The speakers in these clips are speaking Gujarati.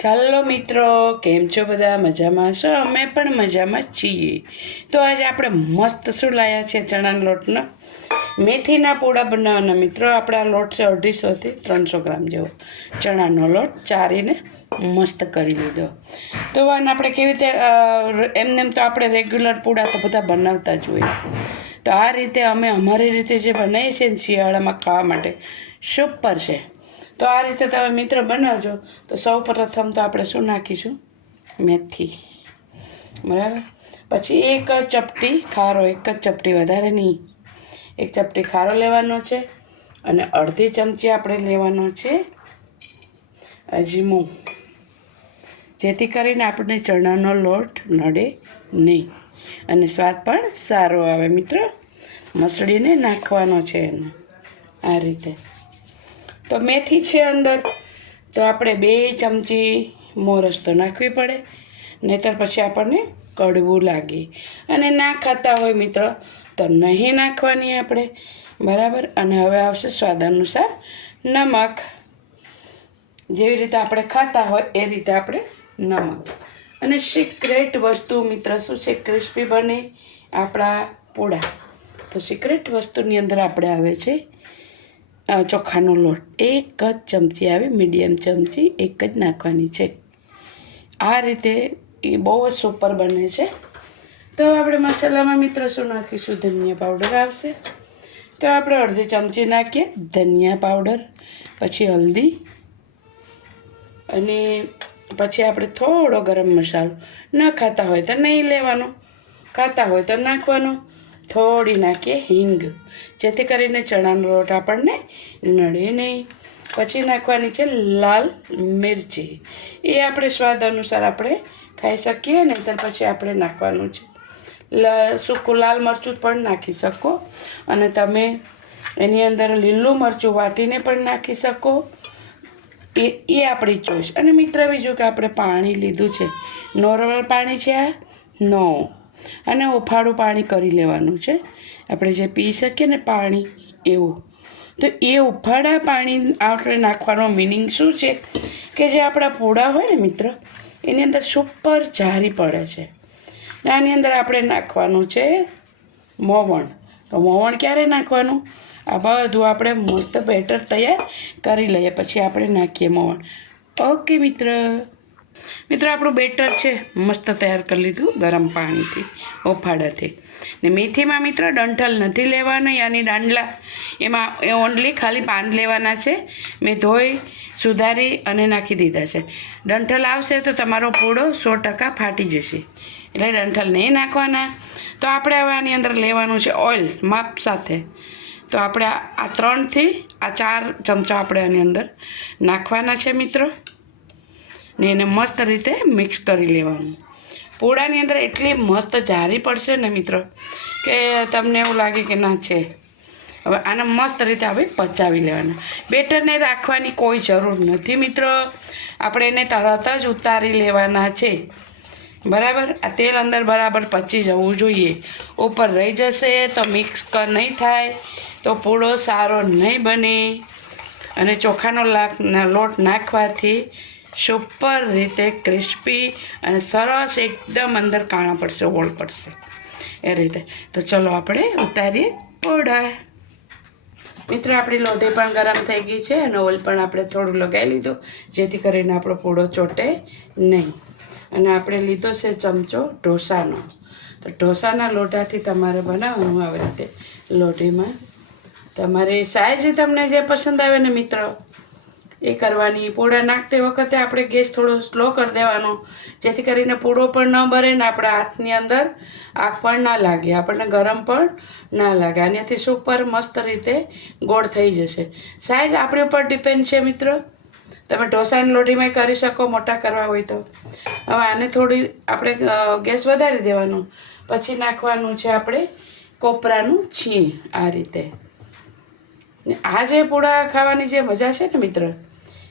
ચાલો મિત્રો, કેમ છો બધા? મજામાં છો? અમે પણ મજામાં છીએ. તો આજે આપણે મસ્ત શું લાવ્યા છે? ચણાના લોટના મેથીના પૂડા બનાવવાના. મિત્રો, આપણે આ લોટ છે 250થી 300 ગ્રામ જેવો ચણાનો લોટ ચારીને મસ્ત કરી લીધો. તો આપણે કેવી રીતે એમને તો આપણે રેગ્યુલર પૂડા તો બધા બનાવતા જ હોઈએ. તો આ રીતે અમે અમારી રીતે જે બનાવીએ છીએ ને શિયાળામાં ખાવા માટે સુપર છે. તો આ રીતે તમે મિત્ર બનાવજો. તો સૌ પ્રથમ તો આપણે શું નાખીશું? મેથી, બરાબર. પછી એક ચપટી ખારો, એક જ ચપટી, વધારે નહીં. એક ચપટી ખારો લેવાનો છે અને અડધી ચમચી આપણે લેવાનો છે અજમો, જેથી કરીને આપણે ચણાનો લોટ નડે નહીં અને સ્વાદ પણ સારો આવે. મિત્રો, મસળીને નાખવાનો છે એને આ રીતે. તો મેથી છે અંદર, તો આપણે 2 ચમચી મોરસ તો નાખવી પડે, નહીંતર પછી આપણને કડવું લાગે. અને ના ખાતા હોય મિત્રો તો નહીં નાખવાની આપણે, બરાબર. અને હવે આવશે સ્વાદ અનુસાર નમક. જેવી રીતે આપણે ખાતા હોય એ રીતે આપણે નમક. અને સિક્રેટ વસ્તુ મિત્ર શું છે? ક્રિસ્પી બને આપણા પૂડા. તો સિક્રેટ વસ્તુની અંદર આપણે આવે છે ચોખાનો લોટ. 1 જ ચમચી આવે, મીડિયમ ચમચી 1 જ નાખવાની છે. આ રીતે એ બહુ જ સુપર બને છે. તો આપણે મસાલામાં મિત્રો શું નાખીશું? ધનિયા પાવડર આવશે. તો આપણે અડધી ચમચી નાખીએ ધનિયા પાવડર, પછી હલ્દી, અને પછી આપણે થોડો ગરમ મસાલો. ન ખાતા હોય તો નહીં લેવાનો, ખાતા હોય તો નાખવાનો. થોડી નાખીએ હિંગ, જેથી કરીને ચણાનો લોટ આપણને નડે નહીં. પછી નાખવાની છે લાલ મિરચી. એ આપણે સ્વાદ અનુસાર આપણે ખાઈ શકીએ ને. તો પછી આપણે નાખવાનું છે સૂકું લાલ મરચું પણ નાખી શકો, અને તમે એની અંદર લીલું મરચું વાટીને પણ નાખી શકો. એ આપણી ચોઈસ. અને મિત્ર બીજું કે આપણે પાણી લીધું છે, નોર્મલ પાણી છે આ, નો, અને ઉફાળું પાણી કરી લેવાનું છે. આપણે જે પી શકીએ ને પાણી એવું. તો એ ઉફાળા પાણી આપણે નાખવાનો મિનિંગ શું છે? કે જે આપણા પૂડા હોય ને મિત્ર, એની અંદર સુપર જારી પડે છે. આની અંદર આપણે નાખવાનું છે મોવણ. તો મોવણ ક્યારે નાખવાનું? આ બધું આપણે મસ્ત બેટર તૈયાર કરી લઈએ પછી આપણે નાખીએ મોવણ. ઓકે મિત્ર, આપણું બેટર છે મસ્ત તૈયાર કરી લીધું ગરમ પાણીથી, ઓફાળાથી. ને મેથીમાં મિત્ર ડંઠલ નથી લેવાના, યાની દાંડલા. એમાં ઓનલી ખાલી પાન લેવાના છે. મેં ધોઈ સુધારી અને નાખી દીધા છે. ડંઠલ આવશે તો તમારો પૂડો 100% ફાટી જશે, એટલે ડંઠલ નહીં નાખવાના. તો આપણે હવે આની અંદર લેવાનું છે ઓઇલ માપ સાથે. તો આપણે આ 3 થી 4 ચમચા આપણે આની અંદર નાખવાના છે મિત્રો, ને એને મસ્ત રીતે મિક્સ કરી લેવાનું. પૂડાની અંદર એટલી મસ્ત જારી પડશે ને મિત્રો કે તમને એવું લાગે કે ના છે. હવે આને મસ્ત રીતે આપણે પચાવી લેવાના. બેટરને રાખવાની કોઈ જરૂર નથી મિત્રો, આપણે એને તરત જ ઉતારી લેવાના છે, બરાબર. આ તેલ અંદર બરાબર પચી જવું જોઈએ. ઉપર રહી જશે તો મિક્સ નહીં થાય તો પૂડો સારો નહીં બને. અને ચોખાનો લોટ નાખવાથી સુપર રીતે ક્રિસ્પી અને સરસ એકદમ અંદર કાણા પડશે, હોળ પડશે એ રીતે. તો ચલો આપણે ઉતારીએ પૂડા. મિત્રો, આપણી લોટી પણ ગરમ થઈ ગઈ છે અને ઓઇલ પણ આપણે થોડું લગાવી લીધું, જેથી કરીને આપણો પૂડો ચોટે નહીં. અને આપણે લીધો છે ચમચો ઢોસાનો. તો ઢોસાના લોટાથી તમારે બનાવવાનું આવી રીતે લોટીમાં. તમારી સાઈઝ તમને જે પસંદ આવે ને મિત્રો એ કરવાની. પૂડા નાખતી વખતે આપણે ગેસ થોડો સ્લો કરી દેવાનો, જેથી કરીને પૂડો પણ ન બરે ને આપણા હાથની અંદર આગ પણ ના લાગે, આપણને ગરમ પણ ના લાગે. આનાથી સુપર મસ્ત રીતે ગોળ થઈ જશે. સાઈઝ આપણી ઉપર ડિપેન્ડ છે મિત્રો. તમે ઢોસાની લોટીમાં કરી શકો મોટા કરવા હોય તો. હવે આને થોડી આપણે ગેસ વધારી દેવાનો. પછી નાખવાનું છે આપણે કોપરાનું છીણ આ રીતે. આ જે પૂડા ખાવાની જે મજા છે ને મિત્ર,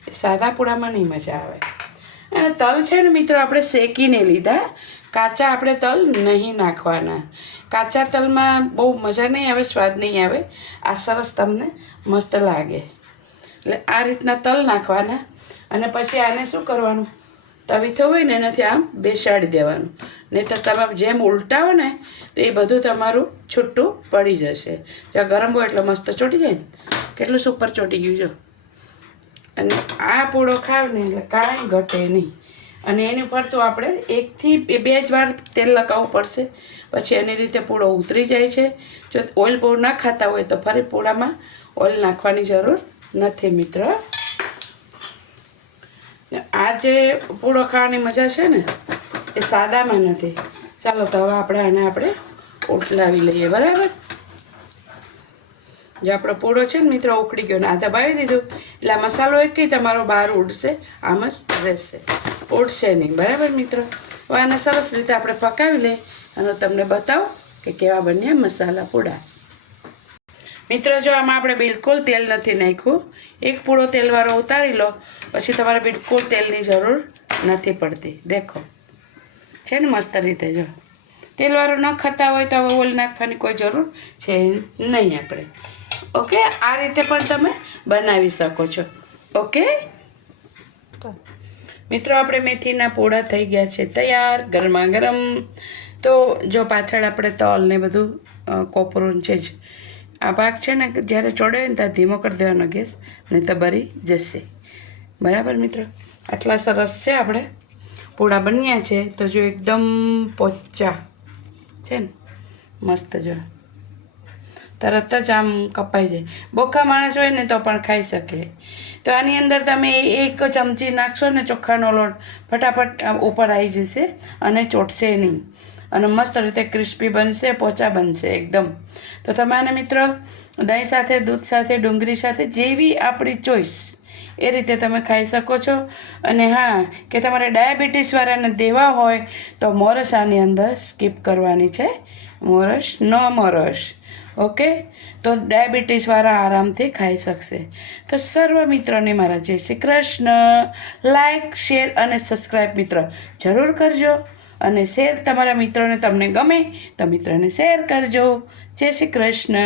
એ સાદા પૂડામાં નહીં મજા આવે. અને તલ છે ને મિત્રો આપણે શેકીને લીધા, કાચા આપણે તલ નહીં નાખવાના. કાચા તલમાં બહુ મજા નહીં આવે, સ્વાદ નહીં આવે. આ સરસ તમને મસ્ત લાગે. એટલે આ રીતના તલ નાખવાના. અને પછી આને શું કરવાનું? તવીથો હોય ને એનાથી આમ બેસાડી દેવાનું, નહીં તો તમે જેમ ઉલટાવો ને તો એ બધું તમારું છૂટું પડી જશે. જો ગરમ હોય એટલે મસ્ત ચોટી જાય ને, કેટલું સુપર ચોટી ગયું જો. અને આ પૂળો ખાવ ને એટલે કાંઈ ઘટે નહીં. અને એની ઉપર તો આપણે 1 થી 2 જ વાર તેલ લગાવવું પડશે, પછી એની રીતે પૂળો ઉતરી જાય છે. જો ઓઇલ બહુ ના ખાતા હોય તો ફરી પૂળામાં ઓઇલ નાખવાની જરૂર નથી મિત્ર. આ જે પૂળો ખાવાની મજા છે ને એ સાદામાં નથી. ચાલો તો હવે આપણે ઉઠલાવી લઈએ. બરાબર, જો આપણો પૂળો છે ને મિત્રો ઉકળી ગયો ને આ દબાવી દીધું એટલે આ મસાલો એક કંઈ તમારો બહાર ઉડશે, આમ જ રહેશે, ઉડશે નહીં. બરાબર મિત્રો, હવે આને સરસ રીતે આપણે પકાવી લઈએ અને તમને બતાવો કે કેવા બન્યા મસાલા પૂડા. મિત્રો જો આમાં આપણે બિલકુલ તેલ નથી નાખ્યું. એક પૂળો તેલવાળો ઉતારી લો પછી તમારે બિલકુલ તેલની જરૂર નથી પડતી. દેખો છે ને મસ્ત રીતે. જો તેલવાળો ન ખાતા હોય તો હવે ઓઇલ નાખવાની કોઈ જરૂર છે નહીં આપણે. ઓકે, આ રીતે પણ તમે બનાવી શકો છો. ઓકે મિત્રો, આપણે મેથીના પૂડા થઈ ગયા છે તૈયાર, ગરમા ગરમ. તો જો પાછળ આપણે તલ ને બધું કોપરું છે જ. આ ભાગ છે ને જ્યારે ચોડે ને ત્યાં ધીમો કરી દેવાનો ગેસ, નહીં તો બળી જશે. બરાબર મિત્રો, આટલા સરસ છે આપણે પૂડા બન્યા છે. તો જો એકદમ પોચા છે ને મસ્ત, જો તરત જ આમ કપાઈ જાય. બોખા માણસ હોય ને તો પણ ખાઈ શકે. તો આની અંદર તમે 1 ચમચી નાખશો ને ચોખાનો લોટ, ફટાફટ ઉપર આવી જશે અને ચોટશે નહીં અને મસ્ત રીતે ક્રિસ્પી બનશે, પોચા બનશે એકદમ. તો તમે આને મિત્રો દહીં સાથે, દૂધ સાથે, ડુંગળી સાથે, જેવી આપણી ચોઈસ એ રીતે તમે ખાઈ શકો છો. અને હા, કે તમારે ડાયાબિટીસવાળાને દેવા હોય તો મોરસ આની અંદર સ્કીપ કરવાની છે. મોરસ ન મોરસ. ઓકે, તો ડાયાબિટીસવાળા આરામથી ખાઈ શકશે. તો સર્વ મિત્રોને મારા જય શ્રી કૃષ્ણ. લાઈક, શેર અને સબસ્ક્રાઈબ મિત્રો જરૂર કરજો. અને શેર તમારા મિત્રોને, તમને ગમે તો મિત્રોને શેર કરજો. જય શ્રી કૃષ્ણ.